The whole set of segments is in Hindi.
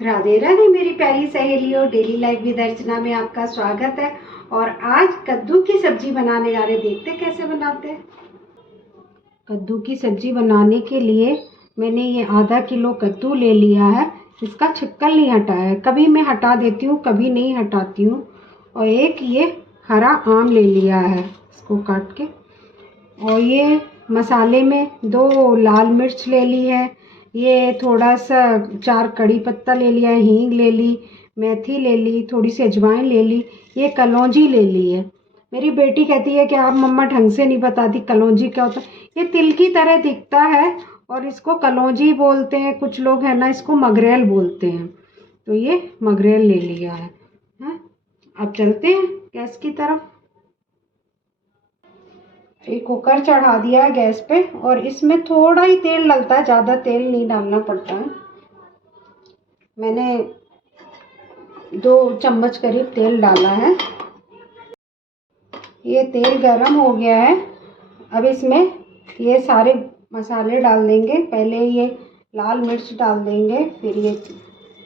राधे राधे मेरी प्यारी सहेलियों, डेली लाइफ विद अर्चना में आपका स्वागत है। और आज कद्दू की सब्जी बनाने जा रहे, देखते कैसे बनाते हैं। कद्दू की सब्जी बनाने के लिए मैंने ये आधा किलो कद्दू ले लिया है। इसका छिक्कल नहीं हटाया है, कभी मैं हटा देती हूँ कभी नहीं हटाती हूँ। और एक ये हरा आम ले लिया है, इसको काट के। और ये मसाले में 2 लाल मिर्च ले ली है, ये थोड़ा सा 4 कड़ी पत्ता ले लिया है, हींग ले ली, मेथी ले ली, थोड़ी सी अजवाइन ले ली, ये कलौंजी ले ली है। मेरी बेटी कहती है कि आप मम्मा ढंग से नहीं बताती कलौंजी क्या होता है। ये तिल की तरह दिखता है और इसको कलौंजी बोलते हैं, कुछ लोग है ना इसको मगरेल बोलते हैं। तो ये मगरेल ले लिया है। अब चलते हैं गैस की तरफ। एक कुकर चढ़ा दिया है गैस पे और इसमें थोड़ा ही तेल डलता है, ज़्यादा तेल नहीं डालना पड़ता है। मैंने 2 चम्मच करीब तेल डाला है। ये तेल गरम हो गया है। अब इसमें ये सारे मसाले डाल देंगे। पहले ये लाल मिर्च डाल देंगे, फिर ये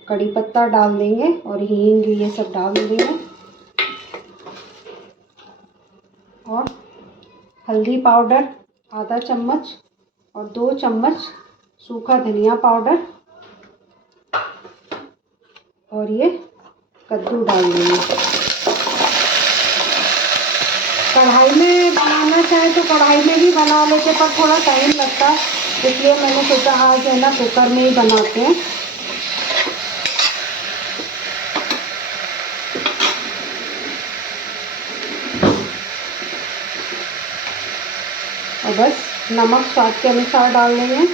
कड़ी पत्ता डाल देंगे और हींग, ये सब डाल देंगे। और हल्दी पाउडर आधा चम्मच और 2 चम्मच सूखा धनिया पाउडर और ये कद्दू डाल देंगे। कढ़ाई में बनाना चाहे तो कढ़ाई में भी बना लेते, पर थोड़ा टाइम लगता है, इसलिए मैंने सोचा आज है ना कुकर में ही बनाते हैं। और बस नमक स्वाद के अनुसार डाल देंगे।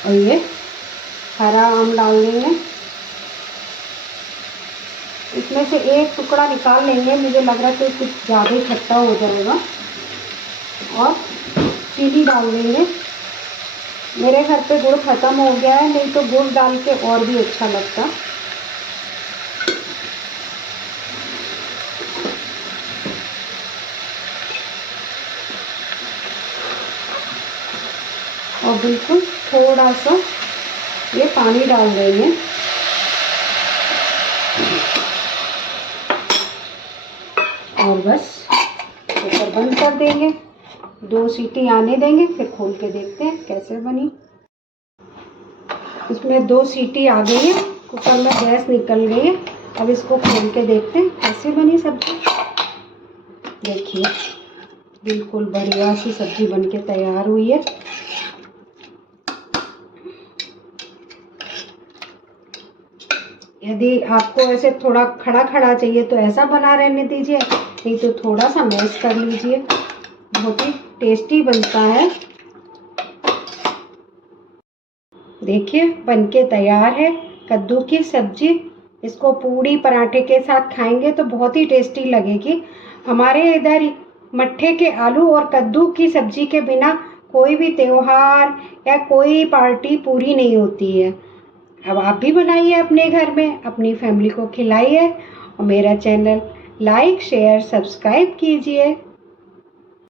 और ये हरा आम डाल देंगे। इसमें से एक टुकड़ा निकाल लेंगे, मुझे लग रहा है कि कुछ ज़्यादा ही खट्टा हो जाएगा। और चीनी डाल देंगे। मेरे घर पे गुड़ ख़त्म हो गया है, नहीं तो गुड़ डाल के और भी अच्छा लगता। और बिल्कुल थोड़ा सा ये पानी डाल देंगे। और बस कुकर बंद कर देंगे, 2 सीटी आने देंगे, फिर खोल के देखते हैं कैसे बनी। इसमें 2 सीटी आ गई है, कुकर में गैस निकल गई है। अब इसको खोल के देखते हैं कैसे बनी सब्जी। देखिए बिल्कुल बढ़िया सी सब्जी बनके तैयार हुई है। यदि आपको ऐसे थोड़ा खड़ा खड़ा चाहिए तो ऐसा बना रहने दीजिए, नहीं तो थोड़ा सा मैश कर लीजिए, बहुत ही टेस्टी बनता है। देखिए बनके तैयार है कद्दू की सब्जी। इसको पूड़ी पराठे के साथ खाएंगे तो बहुत ही टेस्टी लगेगी। हमारे इधर मट्ठे के आलू और कद्दू की सब्जी के बिना कोई भी त्योहार या कोई पार्टी पूरी नहीं होती है। अब आप भी बनाइए अपने घर में, अपनी फैमिली को खिलाइए और मेरा चैनल लाइक शेयर सब्सक्राइब कीजिए।